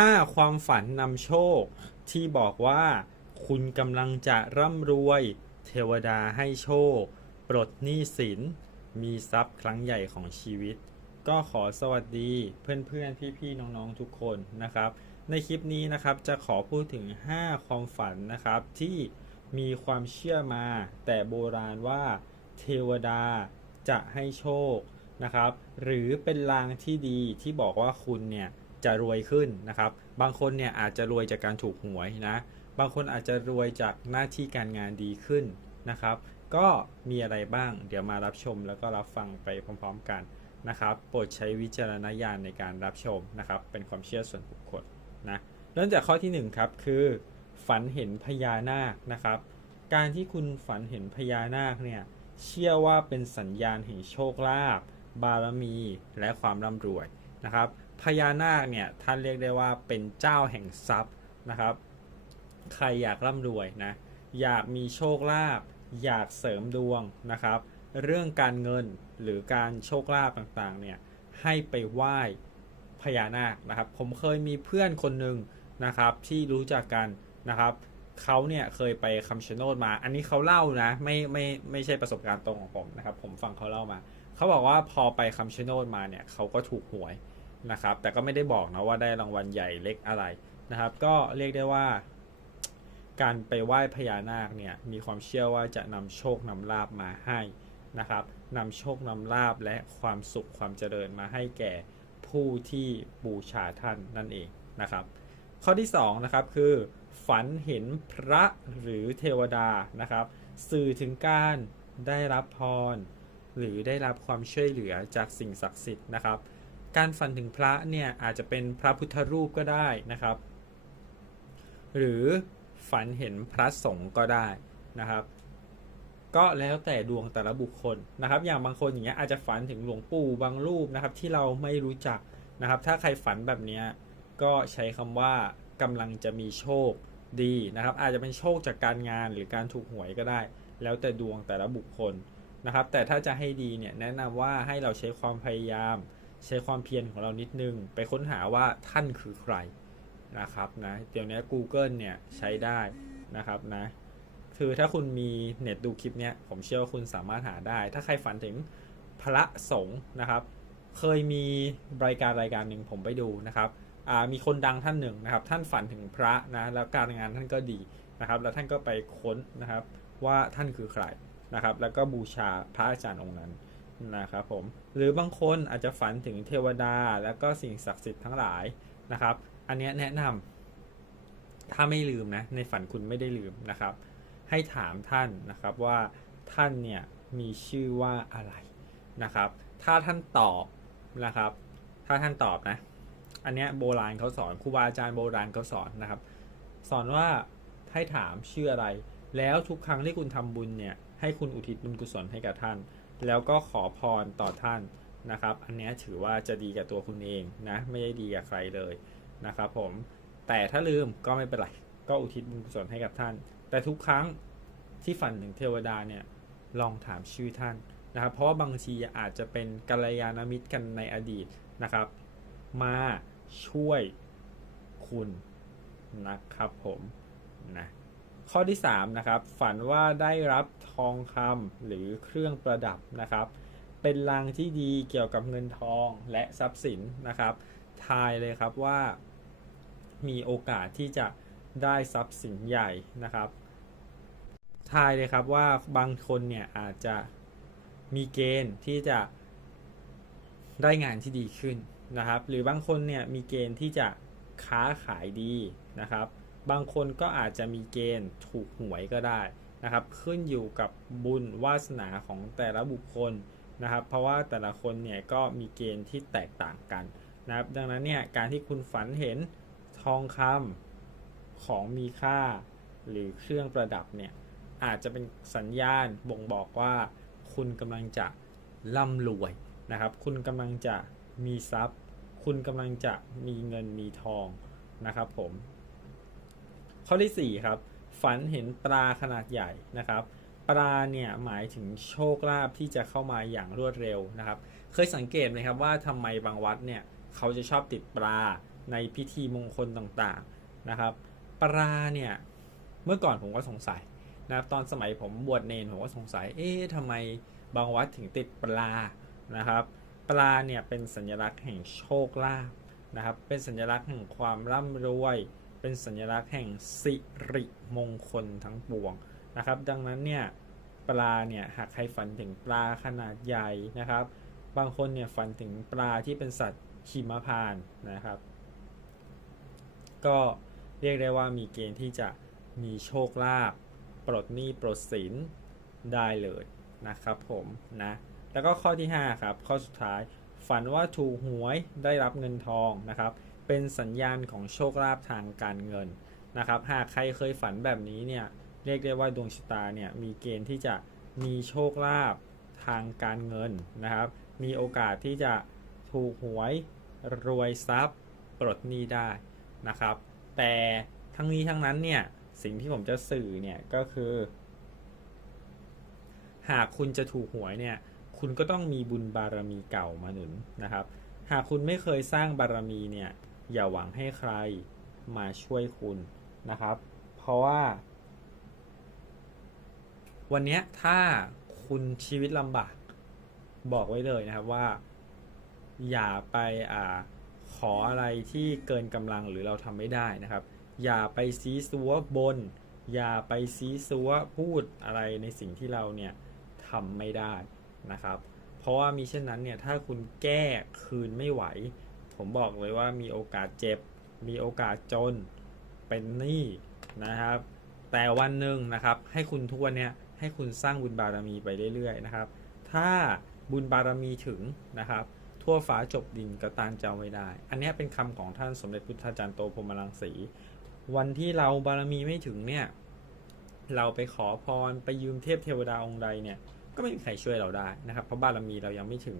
5 ความฝันนำโชค ที่บอกว่าคุณกำลังจะร่ำรวย เทวดาให้โชค ปลดหนี้สิน มีทรัพย์ครั้งใหญ่ของชีวิต ก็ขอสวัสดีเพื่อนๆ พี่ๆ น้องๆ ทุกคนนะครับ ในคลิปนี้นะครับจะขอพูดถึง 5 ความฝันนะครับ ที่มีความเชื่อมา แต่โบราณว่า เทวดาจะให้โชคนะครับ หรือเป็นลางที่ดีที่บอกว่าคุณเนี่ย จะรวยขึ้นนะครับ บางคนเนี่ยอาจจะรวยจากการถูกหวยนะ บางคนอาจจะรวยจากหน้าที่การงานดีขึ้นนะครับ ก็มีอะไรบ้าง เดี๋ยวมารับชมแล้วก็รับฟังไปพร้อม ๆ กันนะครับ โปรดใช้วิจารณญาณในการรับชมนะครับ เป็นความเชื่อส่วนบุคคลนะ เริ่มจากข้อที่หนึ่งครับคือฝันเห็นพญานาคนะครับ การที่คุณฝันเห็นพญานาคเนี่ย เชื่อว่าเป็นสัญญาณแห่งโชคลาภ บารมี และความร่ำรวยนะครับ พญานาคเนี่ยท่านเรียกได้ว่าเป็นเจ้าแห่งทรัพย์นะครับ ใครอยากร่ำรวยนะอยากมีโชคลาภอยากเสริมดวงนะครับ เรื่องการเงินหรือการโชคลาภต่างๆเนี่ยให้ไปไหว้พญานาคนะครับ ผมเคยมีเพื่อนคนหนึ่งนะครับที่รู้จักกันนะครับเขาเนี่ยเคยไปคำชะโนดมา อันนี้เขาเล่านะไม่ไม่ไม่ใช่ประสบการณ์ตรงของผมนะครับ ผมฟังเขาเล่ามา เขาบอกว่าพอไปคำชะโนดมาเนี่ยเขาก็ถูกหวย นะครับ แต่ก็ไม่ได้บอกนะว่าได้รางวัลใหญ่เล็กอะไรนะครับ ก็เรียกได้ว่า การไปไหว้พญานาคเนี่ยมีความเชื่อว่าจะนำโชคนำลาบมาให้นะครับนำโชคนำลาบและความสุขความเจริญมาให้แก่ผู้ที่บูชาท่านนั่นเองนะครับ ข้อที่2นะครับคือฝันเห็นพระหรือเทวดานะครับ สื่อถึงการได้รับพร หรือได้รับความช่วยเหลือจากสิ่งศักดิ์สิทธิ์นะครับ การฝันถึงพระเนี่ยอาจจะเป็นพระพุทธรูปก็ได้นะครับ หรือฝันเห็นพระสงฆ์ก็ได้นะครับ ก็แล้วแต่ดวงแต่ละบุคคลนะครับ อย่างบางคนอย่างเงี้ยอาจจะฝันถึงหลวงปู่บางรูปนะครับที่เราไม่รู้จักนะครับ ถ้าใครฝันแบบเนี้ยก็ใช้คำว่ากำลังจะมีโชคดีนะครับ อาจจะเป็นโชคจากการงานหรือการถูกหวยก็ได้ แล้วแต่ดวงแต่ละบุคคลนะครับ แต่ถ้าจะให้ดีเนี่ยแนะนำว่าให้เราใช้ความพยายาม ใช้ความเพียรของเรานิดนึง ไปค้นหาว่าท่านคือใครนะครับนะเดี๋ยวนี้ Google เนี่ยใช้ได้นะครับนะคือถ้าคุณมีเน็ตดูคลิปเนี้ยผมเชื่อว่าคุณสามารถหาได้ ถ้าใครฝันถึงพระสงฆ์นะครับ เคยมีรายการรายการหนึ่งผมไปดูนะครับอ่ามีคนดังท่านหนึ่งนะครับ ท่านฝันถึงพระนะแล้วการงานท่านก็ดีนะครับ แล้วท่านก็ไปค้นนะครับว่าท่านคือใครนะครับ แล้วก็บูชาพระอาจารย์องค์นั้น นะครับผมหรือบางคนอาจจะฝันถึงเทวดาแล้วก็สิ่งศักดิ์สิทธิ์ทั้งหลายนะครับ อันนี้แนะนำถ้าไม่ลืมนะในฝันคุณไม่ได้ลืมนะครับ ให้ถามท่านนะครับว่าท่านเนี่ยมีชื่อว่าอะไรนะครับ ถ้าท่านตอบนะครับ ถ้าท่านตอบนะ อันเนี้ยโบราณเขาสอนครูบาอาจารย์โบราณเขาสอนนะครับ สอนว่าให้ถามชื่ออะไร แล้วทุกครั้งที่คุณทำบุญเนี่ยให้คุณอุทิศบุญกุศลให้กับท่าน แล้วก็ขอพรต่อท่านนะครับ อันนี้ถือว่าจะดีกับตัวคุณเองนะ ไม่ได้ดีกับใครเลยนะครับผม แต่ถ้าลืมก็ไม่เป็นไร ก็อุทิศบุญกุศลให้กับท่าน แต่ทุกครั้งที่ฝันถึงเทวดาเนี่ยลองถามชื่อท่านนะครับ เพราะว่าบางทีอาจจะเป็นกัลยาณมิตรกันในอดีตนะครับ มาช่วยคุณนะครับผมนะ ข้อที่3นะครับฝันว่าได้รับทองคำหรือเครื่องประดับนะครับ เป็นลางที่ดีเกี่ยวกับเงินทองและทรัพย์สินนะครับทายเลยครับว่า มีโอกาสที่จะได้ทรัพย์สินใหญ่นะครับ ทายเลยครับว่าบางคนเนี่ยอาจจะมีเกณฑ์ที่จะได้งานที่ดีขึ้นนะครับ หรือบางคนเนี่ยมีเกณฑ์ที่จะค้าขายดีนะครับ บางคนก็อาจจะมีเกณฑ์ถูกหวยก็ได้นะครับ ขึ้นอยู่กับบุญวาสนาของแต่ละบุคคลนะครับ เพราะว่าแต่ละคนเนี่ยก็มีเกณฑ์ที่แตกต่างกันนะครับ ดังนั้นเนี่ยการที่คุณฝันเห็นทองคำของมีค่า หรือเครื่องประดับเนี่ยอาจจะเป็นสัญญาณบ่งบอกว่าคุณกำลังจะร่ำรวยนะครับ คุณกำลังจะมีทรัพย์ คุณกำลังจะมีเงินมีทองนะครับผม ข้อที่ 4 ครับ ฝันเห็นปลาขนาดใหญ่นะครับ ปลาเนี่ยหมายถึงโชคลาภที่จะเข้ามาอย่างรวดเร็วนะครับ เคยสังเกตไหมครับว่าทำไมบางวัดเนี่ยเขาจะชอบติดปลาในพิธีมงคลต่างๆนะครับปลาเนี่ยเมื่อก่อนผมก็สงสัยนะครับตอนสมัยผมบวชเนนผมก็สงสัยเอ๊ะทำไมบางวัดถึงติดปลานะครับปลาเนี่ยเป็นสัญลักษณ์แห่งโชคลาภนะครับเป็นสัญลักษณ์แห่งความร่ำรวย เป็นสัญลักษณ์แห่งสิริมงคลทั้งปวงนะครับ ดังนั้นเนี่ยปลาเนี่ยหากใครฝันถึงปลาขนาดใหญ่นะครับ บางคนเนี่ยฝันถึงปลาที่เป็นสัตว์หิมพานนะครับ ก็เรียกได้ว่ามีเกณฑ์ที่จะมีโชคลาภปลดหนี้ปลดสินได้เลยนะครับผมนะแล้วก็ข้อที่ 5 ครับ ข้อสุดท้ายฝันว่าถูกหวยได้รับเงินทองนะครับ เป็นสัญญาณของโชคลาภทางการเงินนะครับ หากใครเคยฝันแบบนี้เนี่ยเรียกได้ว่าดวงชะตาเนี่ยมีเกณฑ์ที่จะมีโชคลาภทางการเงินนะครับ มีโอกาสที่จะถูกหวยรวยทรัพย์ปลดหนี้ได้นะครับ แต่ทั้งนี้ทั้งนั้นเนี่ยสิ่งที่ผมจะสื่อเนี่ยก็คือ หากคุณจะถูกหวยเนี่ยคุณก็ต้องมีบุญบารมีเก่ามาหนุนนะครับ หากคุณไม่เคยสร้างบารมีเนี่ย อย่าหวังให้ใครมาช่วยคุณนะครับ เพราะว่า วันนี้ถ้าคุณชีวิตลำบากบอกไว้เลยนะครับว่า อย่าไปอ่าขออะไรที่เกินกำลังหรือเราทำไม่ได้นะครับ อย่าไปซีซัวบน อย่าไปซีซัวพูดอะไรในสิ่งที่เราเนี่ยทำไม่ได้นะครับ เพราะว่ามีเช่นนั้นเนี่ยถ้าคุณแก้คืนไม่ไหว ผมบอกเลยว่ามีโอกาสเจ็บ มีโอกาสจน เป็นหนี้นะครับ แต่วันหนึ่งนะครับ ให้คุณทุกวันเนี้ยให้คุณสร้างบุญบารมีไปเรื่อยๆนะครับ ถ้าบุญบารมีถึงนะครับ ทั่วฟ้าจบดินก็ต้านเจ้าไม่ได้ อันนี้เป็นคำของท่านสมเด็จพุทธาจารย์โตพรมรังสี วันที่เราบารมีไม่ถึงเนี่ย เราไปขอพรไปยืมเทพเทวดาองค์ใดเนี่ย ก็ไม่มีใครช่วยเราได้นะครับ เพราะบารมีเรายังไม่ถึง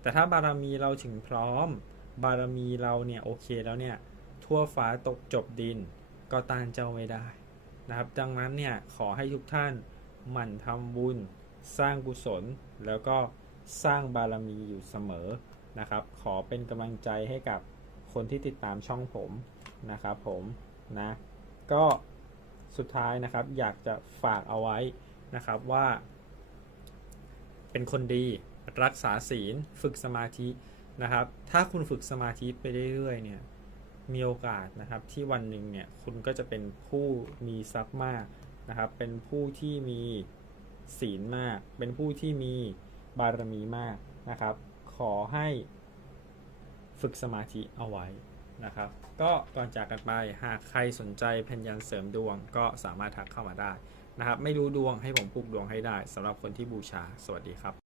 แต่ถ้าบารมีเราถึงพร้อม บารมีเราเนี่ยโอเคแล้วเนี่ยทั่วฟ้าตกจบดินก็ต้านเจ้าไม่ได้นะครับ ดังนั้นเนี่ยขอให้ทุกท่านหมั่นทำบุญ สร้างกุศล แล้วก็สร้างบารมีอยู่เสมอนะครับ ขอเป็นกำลังใจให้กับคนที่ติดตามช่องผมนะครับผมนะก็สุดท้ายนะครับอยากจะฝากเอาไว้นะครับว่า เป็นคนดีรักษาศีล ฝึกสมาธิ นะครับ ถ้าคุณฝึกสมาธิไปเรื่อยๆเนี่ย มีโอกาสนะครับที่วันหนึ่งเนี่ยคุณก็จะเป็นผู้มีทรัพย์มากนะครับ เป็นผู้ที่มีศีลมาก เป็นผู้ที่มีบารมีมากนะครับ ขอให้ฝึกสมาธิเอาไว้นะครับ ก็ก่อนจากกันไปหากใครสนใจแผ่นยันเสริมดวงก็สามารถทักเข้ามาได้นะครับ ไม่รู้ดวงให้ผมผูกดวงให้ได้สำหรับคนที่บูชา สวัสดีครับ